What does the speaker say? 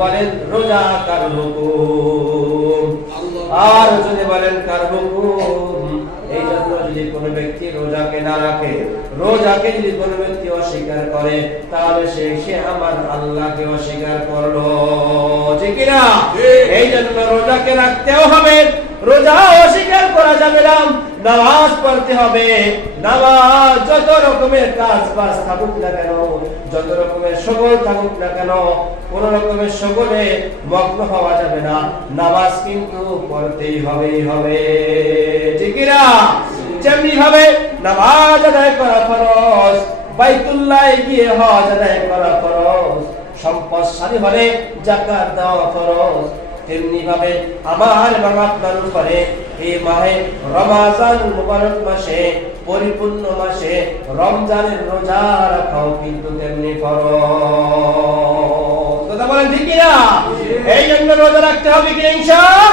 বলেন রোজা কার হুকুম, আর যদি বলেন কার হুকুম। এই জন্য যদি কোনো ব্যক্তি রোজাকে না রাখে, রোজাকে যদি কোনো ব্যক্তি অস্বীকার করে, তাহলে সে আমার আল্লাহকে অস্বীকার করলো, ঠিক না? এই জন্য রোজাকে রাখতেও হবে, রোজা অস্বীকার করা যাবে না। নামাজ পড়তে হবে, নামাজ যত রকমের কাজ বাজ থাকুক না কেন, যত রকমের সগল থাকুক না কেন, কোন রকমের সগলে মগ্ন হওয়া যাবে না, নামাজ কিন্তু পড়তেই হবে, ঠিক না? যেমনি ভাবে নামাজ আদায় করা ফরজ, বাইতুল্লাহ গিয়ে হজ আদায় করা ফরজ, সম্পদশালী হলে যাকাত দেওয়া ফরজ, তেমনি ভাবে আমার এবং আপনার উপরে এই মাহে রমজানুল মুবারক মাসে, পরিপূর্ণ মাসে রমজানের রোজা রাখাও কিন্তু তেমনি ফরজ। কথা বলেন ঠিক না? এই জন্য রোজা রাখতে হবে কি ইনশাআল্লাহ?